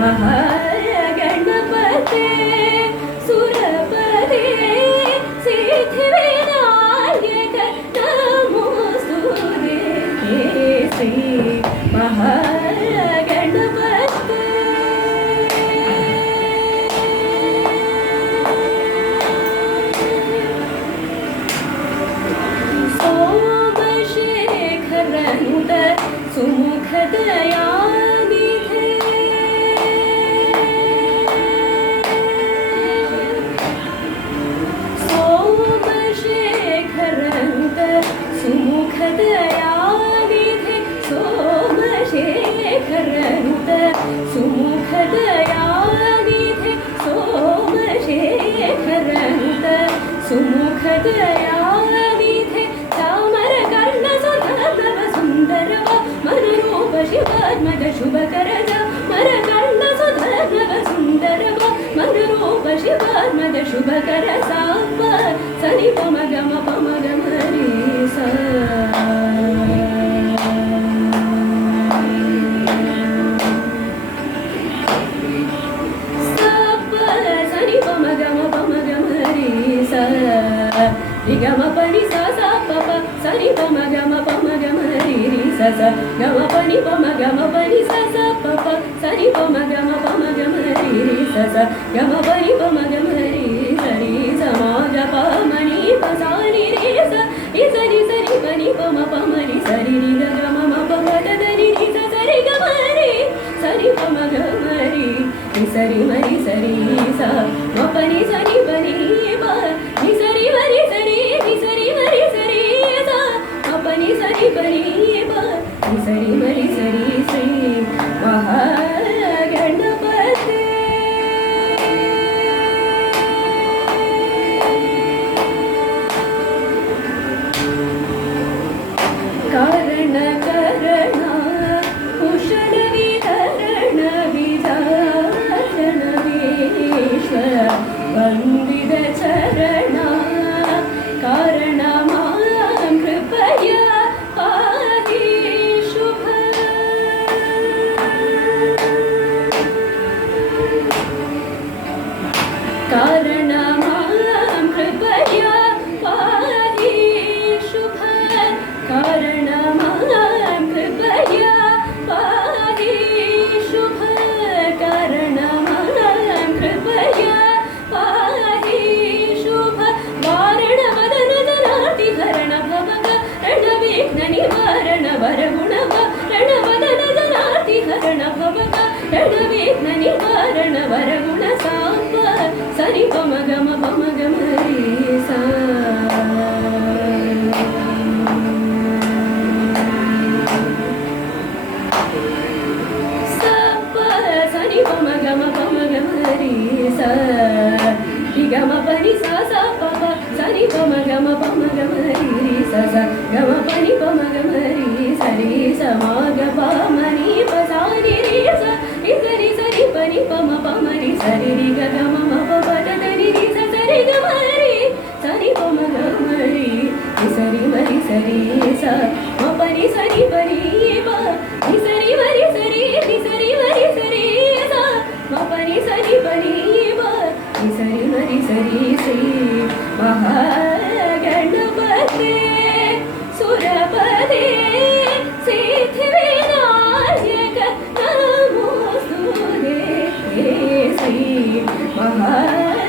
महागणपते सुरपते सिद्धिविनायक नमोस्तुते श्री महागणपते सोमशेखरनुत सुमुखदयानिधे सोमशेखरनुत सुमुखदयानिधे सोमशेखरनुत सुमुखदयानिधे सोमशेखरनुत सुमुखदयानिधे चामरकर्णसुधानव सुन्दरव मनरूप शिवात्मज शुभकरज मरकर्णसुधानव सुन्दरव मनरूप शिवात्मज शुभकर साप सनि पम गम रे सा गम पनि सा सा पप सनि पम गम रे रि सा सा गम पनि पम गम पनि सा सा पप सनि पम गम रे रि सा सा गम पनि पम गम रे सरि समा जप मणि पसानि रे सा इ सरि सरि पनि पम रि सरि रि ग गम म प द द रि रि सा सरि गम रे सरि पम गम रे रि सरि मरि सरि सा म पनि सरि पनि प रि सरि मरि सरि सरि परि प सरि मरि सरि श्री महागणपते कारण करण कुशल वितरण विधारण विश्वर वन्दित चरण कारण मां कृपया कारण मां कृपया पाहि शुभ कारण मां कृपया पाहि शुभ कारण मां कृपया पाहि शुभ वारण वदन जनार्ति हरण भवग रण विघ्न निवारण वरगुण रण वदन जनार्ति हरण भवग रण विघ्न निवारण वरगुण साप सरि पम गम रे सा सप सरि पम गम रे सा रि गम पनि सा सा पप सरि पम गम रे रि सा सा गम पनि पम रे सरि समा ग प मनि पसानि रे सा इ सरि सरि पनि पम रि सरि रि ग गम म प द द रि रि सा सरि ग म रे सरि पम गम रे सरि मरि सरि सा म पनि सरि परि प रि सरि मरि सरि रि सरि मरि सरि सा म पनि सरि परि प रि सरि मरि सरि श्री महागणपते सुरपते सिद्धिविनायक नमोस्तुते श्री महा